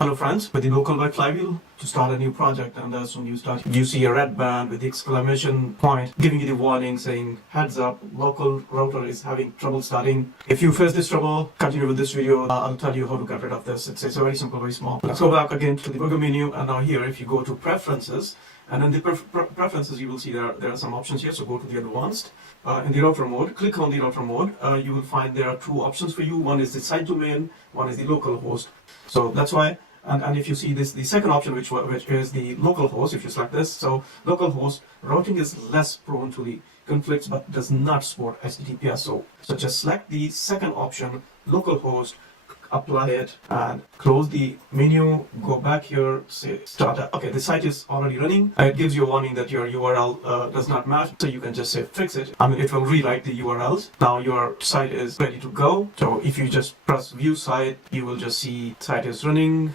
Hello friends, with the local by FlyWheel to start a new project, and as soon you see a red band with the exclamation point giving you the warning saying heads up, local router is having trouble starting. If you face this trouble, continue with this video. I'll tell you how to get rid of this. It's very simple, very small. Let's go back again to the burger menu, and now here if you go to preferences, and in the preferences you will see there are some options here, so go to the advanced. In the router mode, click on the router mode. You will find there are two options for you. One is the site domain, one is the local host. So that's why, and if you see this, the second option, which is the local host, if you select this, so local host routing is less prone to the conflicts but does not support HTTPS. So just select the second option, local host, apply it, and close the menu. Go back here, say start. Okay, the site is already running. It gives you a warning that your URL does not match, so you can just say fix it. I mean, it will rewrite the URLs. Now your site is ready to go. So if you just press view site, you will just see site is running.